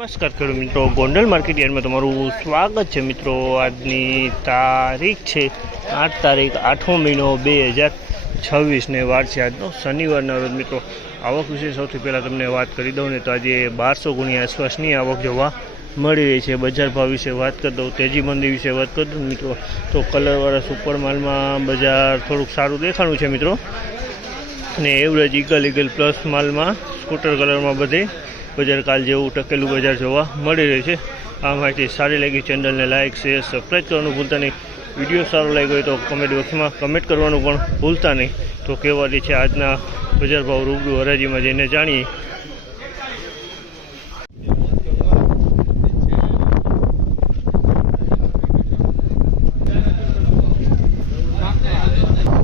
નમસ્કાર ખેડૂત મિત્રો, ગોંડલ માર્કેટ યાર્ડમાં તમારું સ્વાગત છે મિત્રો। આજની તારીખ છે 8 તારીખ 8મો મહિનો 2026 ને વાર છે આજનો શનિવારના રોજ મિત્રો। આવક વિશે સૌથી પહેલાં તમને વાત કરી દઉં ને તો આજે 1200 ગુણી આસપાસની આવક જોવા મળી રહી છે। બજાર ભાવ વિશે વાત કરી દઉં, તેજી મંદી વિશે વાત કરી દઉં મિત્રો તો કલરવાળા સુપર માલમાં બજાર થોડુંક સારું દેખાણું છે મિત્રો, અને એવરેજ ઈગલ પ્લસ માલમાં સ્કૂટર કલરમાં બધે બજાર કાલ જેવું ટકેલું બજાર જોવા મળી રહ્યું છે। આ માહિતી સારી લાગી, ચેનલને લાઇક શેર સબસ્ક્રાઈબ કરવાનું ભૂલતા નહીં। વિડીયો સારો લાગ્યો હોય તો કમેન્ટ બોક્સમાં કમેન્ટ કરવાનું પણ ભૂલતા નહીં। તો કેવા રહી છે આજના બજાર ભાવ રૂબરૂ હરાજીમાં જઈને જાણીએ।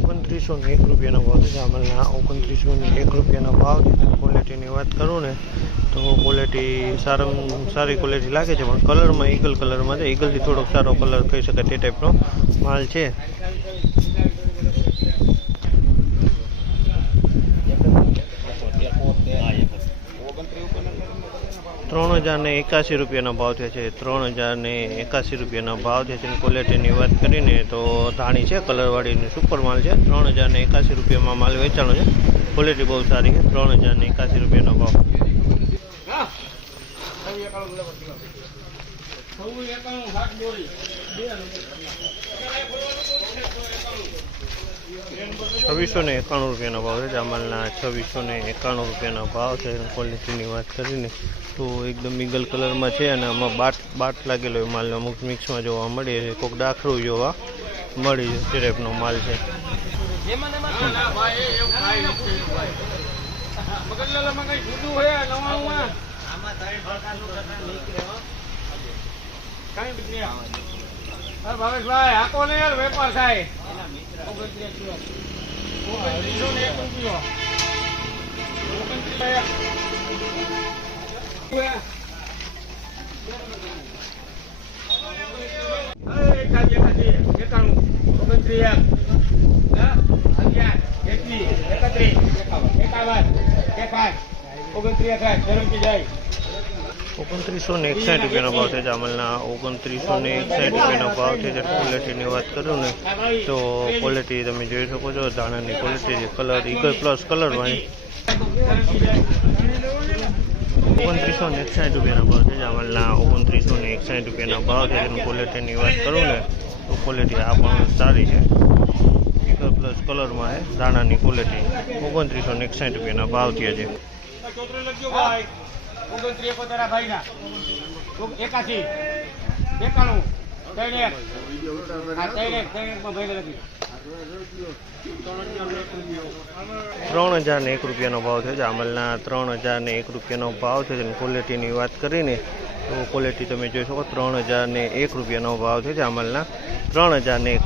₹2901 ભાવ છે અમલના। ₹2901 ભાવ છે। ક્વોલિટીની વાત કરું ને તો ક્વોલિટી સારી ક્વોલિટી લાગે છે, પણ કલરમાં ઈગલ કલરમાં છે। ઈગલથી થોડોક સારો કલર કહી શકાય તે ટાઈપનો માલ છે। ₹3081 ભાવ થયા છે। ₹3081 ભાવ થયા છે। ક્વોલિટીની વાત કરીને તો ધાણી છે, કલરવાળીની સુપર માલ છે। ₹3081 માલ વેચાણો છે। ક્વોલિટી બહુ સારી છે। ₹3081 ભાવ। ₹2691 ભાવ છે જામલના। ₹2691 ભાવ છે। ક્વોલિટીની વાત કરીને તો એકદમ ઈગલ કલરમાં છે, અને આમાં બાટ લાગેલો હોય માલ અમુક મિક્સમાં જોવા મળે છે, કોઈક ડાખરું જોવા મળી છે તે ટાઈપનો માલ છે। ભાવેશભાઈ આકો ને યાર વેપાર થાય। ₹2961 ભાવ છે જામલના। ₹2961 ભાવ છે। ક્વોલિટીની વાત કરું ને તો ક્વોલિટી તમે જોઈ શકો છો, ધાણાની ક્વોલિટી છે, કલર ઈગલ પ્લસ કલરવાળી। ₹2961 ભાવ છે જામલના। ₹2961 ભાવ છે। ક્વોલિટીની વાત કરું ને તો ક્વોલિટી આ પણ સારી છે, ઈગલ પ્લસ કલરમાં છે ધાણાની ક્વોલિટી। ₹2961 ભાવ થયા છે। ₹3001 ભાવ છે જામલના। ₹3001 ભાવ છે। ક્વોલિટીની વાત કરીને તો ક્વોલિટી તમે જોઈ શકો, ₹3001 ભાવ છે જામલના। ₹3001